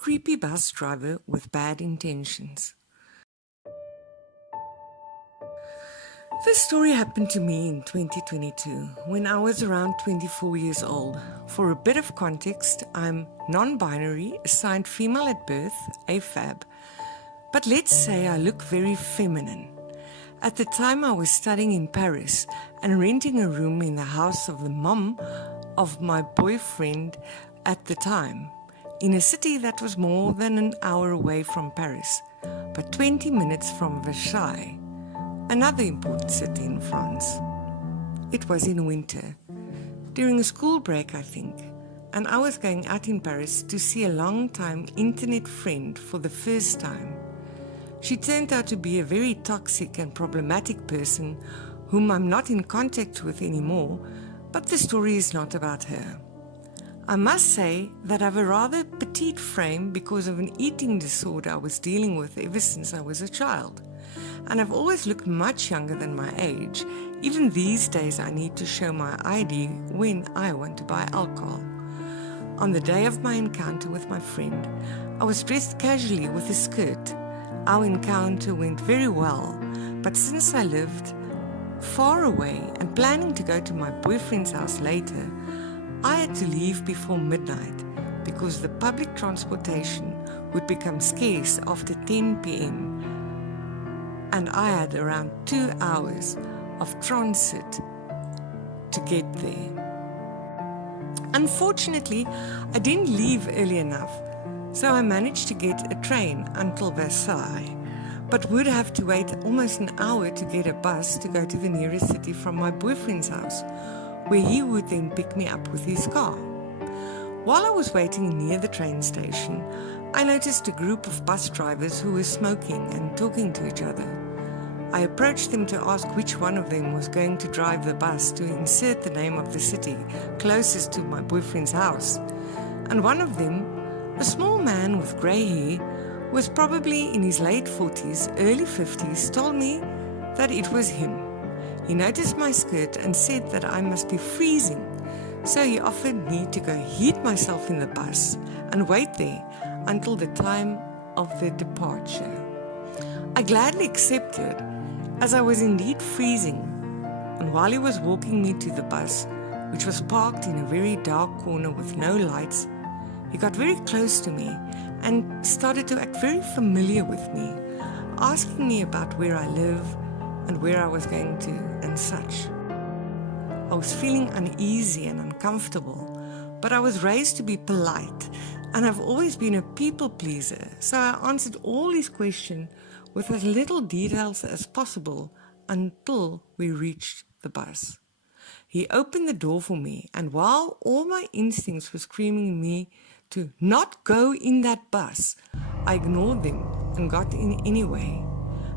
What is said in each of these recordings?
creepy bus driver with bad intentions. This story happened to me in 2022 when I was around 24 years old. For a bit of context, I'm non-binary, assigned female at birth, AFAB, but let's say I look very feminine. At the time I was studying in Paris and renting a room in the house of the mom of my boyfriend at the time, in a city that was more than an hour away from Paris, but 20 minutes from Versailles, another important city in France. It was in winter, during a school break I think, and I was going out in Paris to see a long-time internet friend for the first time. She turned out to be a very toxic and problematic person whom I'm not in contact with anymore, but the story is not about her. I must say that I have a rather petite frame because of an eating disorder I was dealing with ever since I was a child. And I've always looked much younger than my age. Even these days I need to show my ID when I want to buy alcohol. On the day of my encounter with my friend, I was dressed casually with a skirt. Our encounter went very well, but since I lived far away and planning to go to my boyfriend's house later, I had to leave before midnight because the public transportation would become scarce after 10 p.m. and I had around 2 hours of transit to get there. Unfortunately, I didn't leave early enough, so I managed to get a train until Versailles, but would have to wait almost an hour to get a bus to go to the nearest city from my boyfriend's house, where he would then pick me up with his car. While I was waiting near the train station, I noticed a group of bus drivers who were smoking and talking to each other. I approached them to ask which one of them was going to drive the bus to insert the name of the city closest to my boyfriend's house. And one of them, a small man with grey hair, was probably in his late 40s, early 50s, told me that it was him. He noticed my skirt and said that I must be freezing, so he offered me to go heat myself in the bus and wait there until the time of the departure. I gladly accepted, as I was indeed freezing, and while he was walking me to the bus, which was parked in a very dark corner with no lights, he got very close to me and started to act very familiar with me, asking me about where I live and where I was going to and such. I was feeling uneasy and uncomfortable, but I was raised to be polite, and I've always been a people pleaser, so I answered all his questions with as little details as possible until we reached the bus. He opened the door for me, and while all my instincts were screaming me to not go in that bus, I ignored them and got in anyway.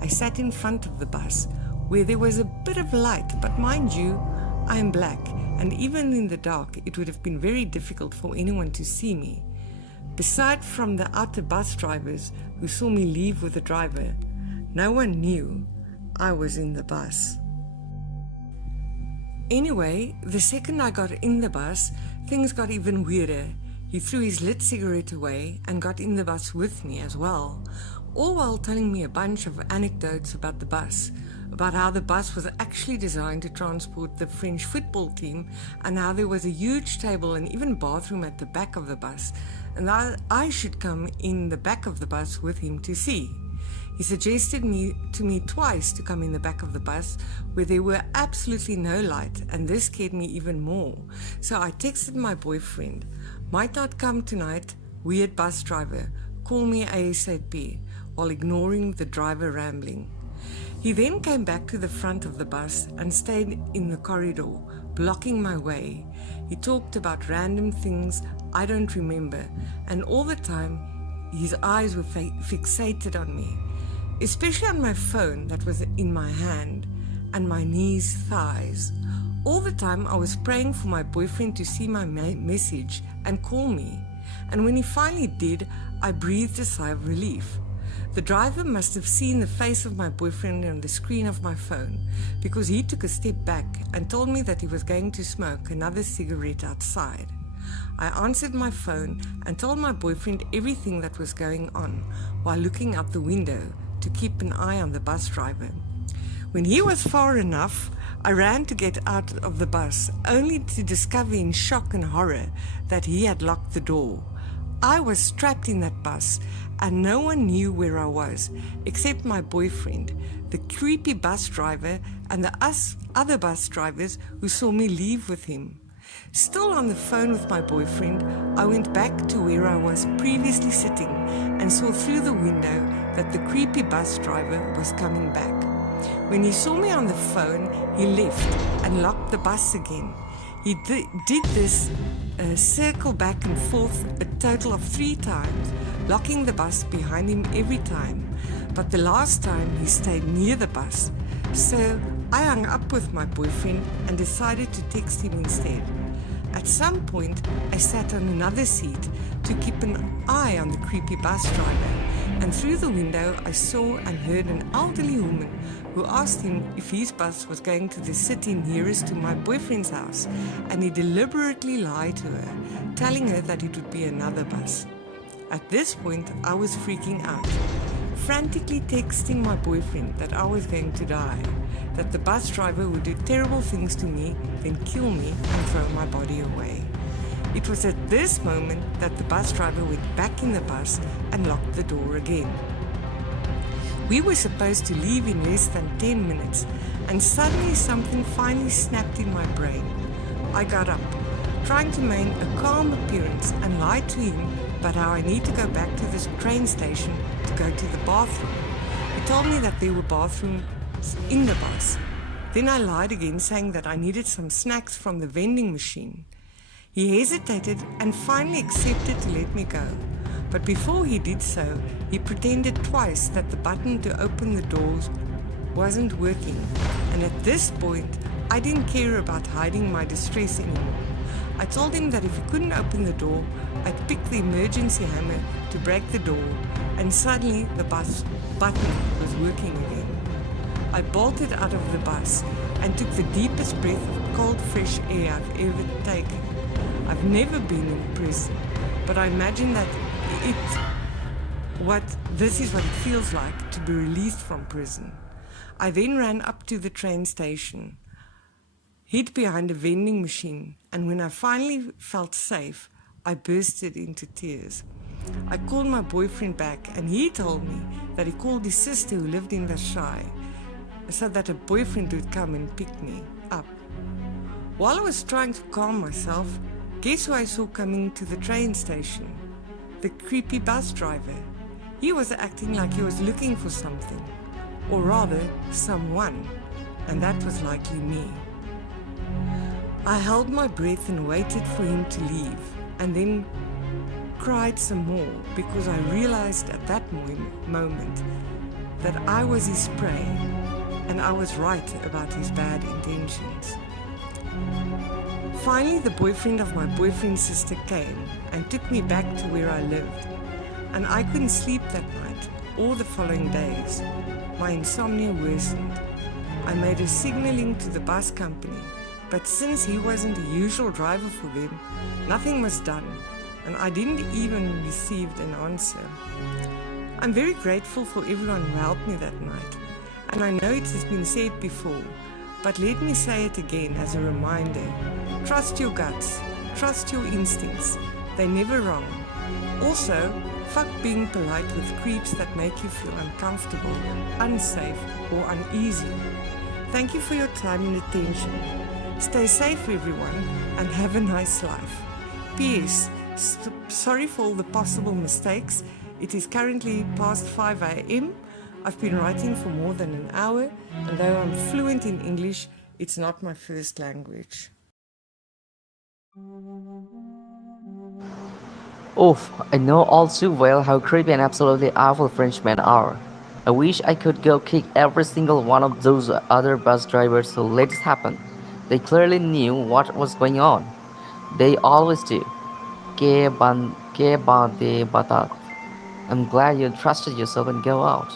I sat in front of the bus, where there was a bit of light, but mind you, I am black, and even in the dark it would have been very difficult for anyone to see me. Beside from the outer bus drivers who saw me leave with the driver, no one knew I was in the bus. Anyway, the second I got in the bus, things got even weirder. He threw his lit cigarette away and got in the bus with me as well, all while telling me a bunch of anecdotes about the bus, about how the bus was actually designed to transport the French football team, and how there was a huge table and even bathroom at the back of the bus, and I should come in the back of the bus with him to see. He suggested to me twice to come in the back of the bus, where there were absolutely no light, and this scared me even more. So I texted my boyfriend, "Might not come tonight, weird bus driver, call me ASAP," while ignoring the driver rambling. He then came back to the front of the bus and stayed in the corridor, blocking my way. He talked about random things I don't remember, and all the time his eyes were fixated on me, especially on my phone that was in my hand and my knees, thighs. All the time I was praying for my boyfriend to see my message and call me, and when he finally did, I breathed a sigh of relief. The driver must have seen the face of my boyfriend on the screen of my phone, because he took a step back and told me that he was going to smoke another cigarette outside. I answered my phone and told my boyfriend everything that was going on while looking out the window to keep an eye on the bus driver. When he was far enough, I ran to get out of the bus, only to discover in shock and horror that he had locked the door. I was trapped in that bus, and no one knew where I was, except my boyfriend, the creepy bus driver, and the other bus drivers who saw me leave with him. Still on the phone with my boyfriend, I went back to where I was previously sitting and saw through the window that the creepy bus driver was coming back. When he saw me on the phone, he left and locked the bus again. He did this circle back and forth a total of 3 times, locking the bus behind him every time. But the last time he stayed near the bus. So I hung up with my boyfriend and decided to text him instead. At some point, I sat on another seat to keep an eye on the creepy bus driver, and through the window I saw and heard an elderly woman who asked him if his bus was going to the city nearest to my boyfriend's house, and he deliberately lied to her, telling her that it would be another bus. At this point, I was freaking out, frantically texting my boyfriend that I was going to die, that the bus driver would do terrible things to me, then kill me and throw my body away. It was at this moment that the bus driver went back in the bus and locked the door again. We were supposed to leave in less than 10 minutes, and suddenly something finally snapped in my brain. I got up, trying to maintain a calm appearance, and lied to him about how I need to go back to the train station to go to the bathroom. He told me that there were bathrooms in the bus. Then I lied again, saying that I needed some snacks from the vending machine. He hesitated and finally accepted to let me go. But before he did so, he pretended twice that the button to open the doors wasn't working. And at this point, I didn't care about hiding my distress anymore. I told him that if he couldn't open the door, I'd pick the emergency hammer to break the door, and suddenly the bus button was working again. I bolted out of the bus and took the deepest breath of cold, fresh air I've ever taken. I've never been in prison, but I imagine that this is what it feels like to be released from prison. I then ran up to the train station, hid behind a vending machine, and when I finally felt safe, I bursted into tears. I called my boyfriend back, and he told me that he called his sister who lived in Versailles, so that a boyfriend would come and pick me up. While I was trying to calm myself, guess who I saw coming to the train station? The creepy bus driver. He was acting like he was looking for something, or rather, someone, and that was likely me. I held my breath and waited for him to leave, and then cried some more because I realized at that moment that I was his prey, and I was right about his bad intentions. Finally, the boyfriend of my boyfriend's sister came and took me back to where I lived, and I couldn't sleep that night or the following days. My insomnia worsened. I made a signaling to the bus company, but since he wasn't the usual driver for them, nothing was done, and I didn't even receive an answer. I'm very grateful for everyone who helped me that night, and I know it has been said before, but let me say it again as a reminder. Trust your guts, trust your instincts, they're never wrong. Also, fuck being polite with creeps that make you feel uncomfortable, unsafe, or uneasy. Thank you for your time and attention. Stay safe, everyone, and have a nice life. P.S. Sorry for all the possible mistakes. It is currently past 5 a.m. I've been writing for more than an hour, and though I'm fluent in English, it's not my first language. Oof, I know all too well how creepy and absolutely awful Frenchmen are. I wish I could go kick every single one of those other bus drivers who let this happen. They clearly knew what was going on. They always do. Que bande batat. I'm glad you trusted yourself and go out.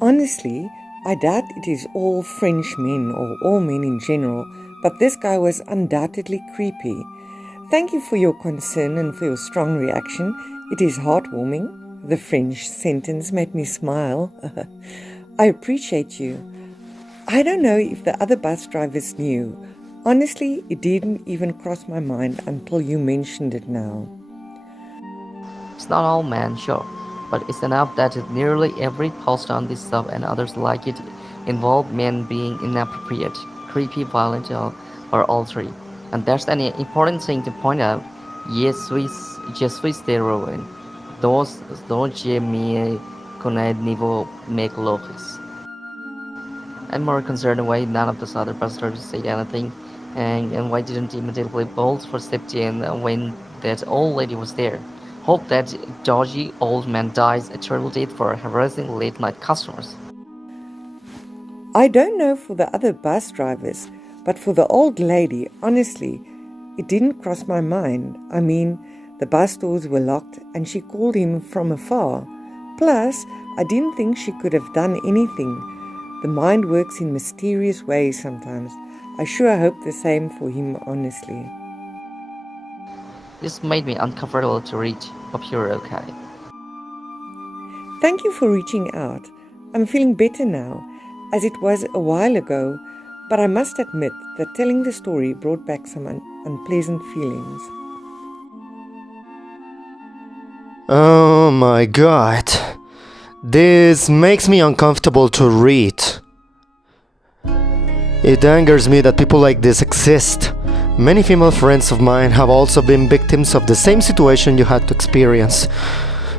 Honestly, I doubt it is all French men or all men in general, but this guy was undoubtedly creepy. Thank you for your concern and for your strong reaction. It is heartwarming. The French sentence made me smile. I appreciate you. I don't know if the other bus drivers knew. Honestly, it didn't even cross my mind until you mentioned it now. It's not all men, sure, but it's enough that nearly every post on this sub and others like it involve men being inappropriate, creepy, violent, or all three. And that's an important thing to point out. Je suis héroïne. Dont je me connais niveau MacLeod. I'm more concerned why none of those other bus drivers said anything, and why didn't immediately bolt for safety and when that old lady was there. Hope that dodgy old man dies a terrible death for harassing late-night customers. I don't know for the other bus drivers, but for the old lady, honestly, it didn't cross my mind. I mean, the bus doors were locked and she called him from afar. Plus, I didn't think she could have done anything. The mind works in mysterious ways sometimes. I sure hope the same for him, honestly. This made me uncomfortable to read. Hope you're okay. Thank you for reaching out. I'm feeling better now, as it was a while ago, but I must admit that telling the story brought back some unpleasant feelings. Oh my god. This makes me uncomfortable to read. It angers me that people like this exist. Many female friends of mine have also been victims of the same situation you had to experience.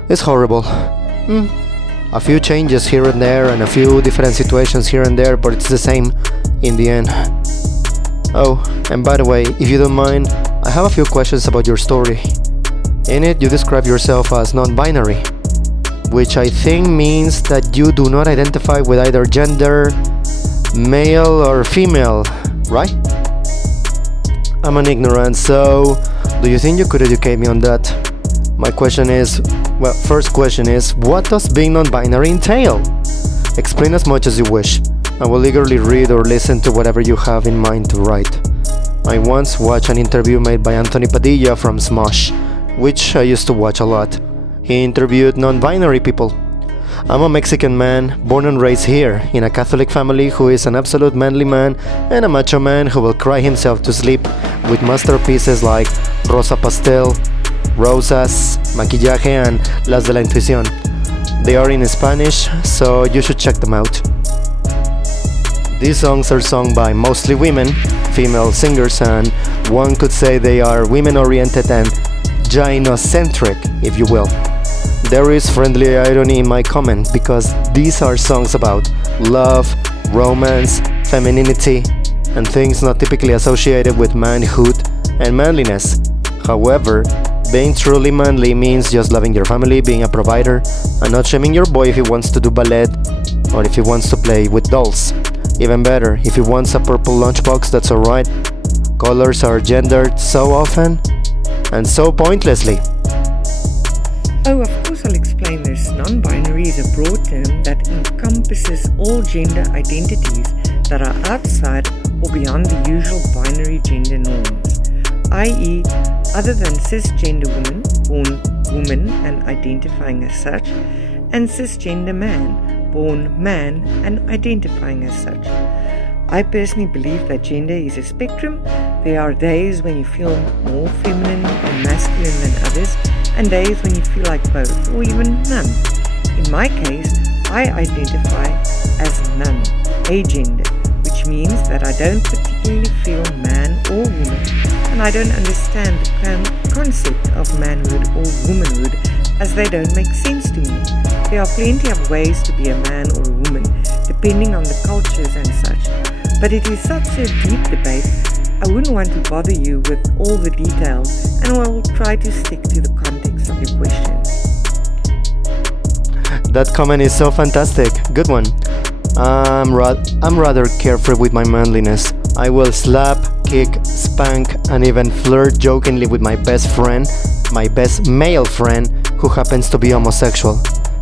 It's horrible. A few changes here and there and a few different situations here and there, but it's the same in the end. Oh, and by the way, if you don't mind, I have a few questions about your story. In it, you describe yourself as non-binary, which I think means that you do not identify with either gender, male or female, right? I'm an ignorant, so do you think you could educate me on that? My question is, first question is, what does being non-binary entail? Explain as much as you wish. I will eagerly read or listen to whatever you have in mind to write. I once watched an interview made by Anthony Padilla from Smosh, which I used to watch a lot. He interviewed non-binary people. I'm a Mexican man, born and raised here, in a Catholic family who is an absolute manly man and a macho man who will cry himself to sleep with masterpieces like Rosa Pastel, Rosas, Maquillaje and Las de la Intuición. They are in Spanish, so you should check them out. These songs are sung by mostly women, female singers, and one could say they are women-oriented and gynocentric, if you will. There is friendly irony in my comment because these are songs about love, romance, femininity, and things not typically associated with manhood and manliness. However, being truly manly means just loving your family, being a provider, and not shaming your boy if he wants to do ballet or if he wants to play with dolls. Even better, if he wants a purple lunchbox, that's alright. Colors are gendered so often and so pointlessly. Oh, of course I'll explain this. Non-binary is a broad term that encompasses all gender identities that are outside or beyond the usual binary gender norms, i.e., other than cisgender woman, born woman and identifying as such, and cisgender man, born man and identifying as such. I personally believe that gender is a spectrum. There are days when you feel more feminine and masculine than others, and days when you feel like both, or even none. In my case, I identify as none, agender, which means that I don't particularly feel man or woman, and I don't understand the concept of manhood or womanhood, as they don't make sense to me. There are plenty of ways to be a man or a woman, depending on the cultures and such. But it is such a deep debate, I wouldn't want to bother you with all the details, and I will try to stick to the context of your questions. That comment is so fantastic. Good one. I'm rather carefree with my manliness. I will slap, kick, spank, and even flirt jokingly with my best friend, my best male friend, who happens to be homosexual.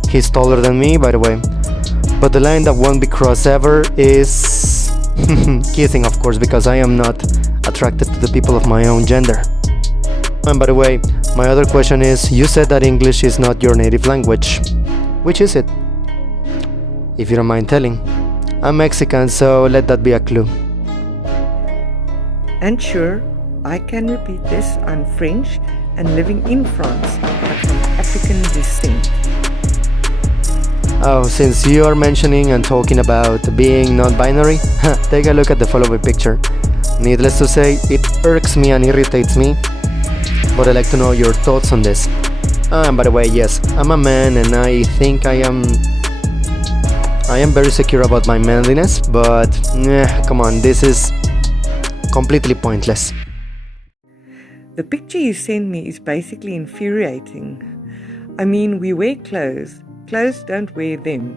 He's taller than me, by the way. But the line that won't be crossed ever is Kissing, of course, because I am not attracted to the people of my own gender. And by the way, my other question is, you said that English is not your native language. Which is it? If you don't mind telling. I'm Mexican, so let that be a clue. And sure, I can repeat this. I'm French and living in France, but from African descent. Oh, since you are mentioning and talking about being non-binary, take a look at the following picture. Needless to say, it irks me and irritates me, but I'd like to know your thoughts on this. And by the way, yes, I'm a man and I think I am very secure about my manliness, but come on, this is completely pointless. The picture you sent me is basically infuriating. I mean, we wear clothes. Clothes don't wear them.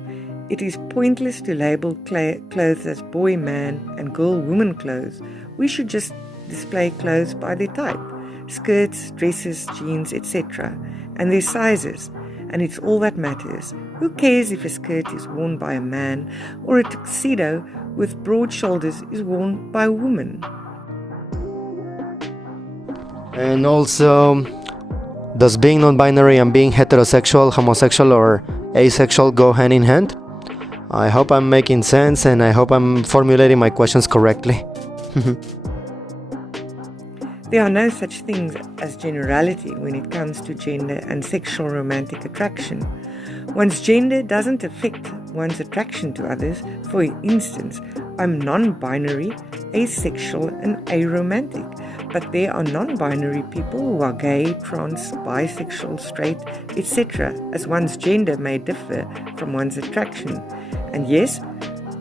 It is pointless to label clothes as boy, man, and girl, woman clothes. We should just display clothes by their type. Skirts, dresses, jeans, etc. and their sizes. And it's all that matters. Who cares if a skirt is worn by a man or a tuxedo with broad shoulders is worn by a woman? And also, does being non-binary and being heterosexual, homosexual, or asexual go hand in hand? I hope I'm making sense and I hope I'm formulating my questions correctly. There are no such things as generality when it comes to gender and sexual romantic attraction. One's gender doesn't affect one's attraction to others. For instance, I'm non-binary, asexual, and aromantic. But there are non-binary people who are gay, trans, bisexual, straight, etc., as one's gender may differ from one's attraction. And yes,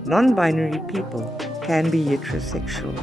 non-binary people can be heterosexual.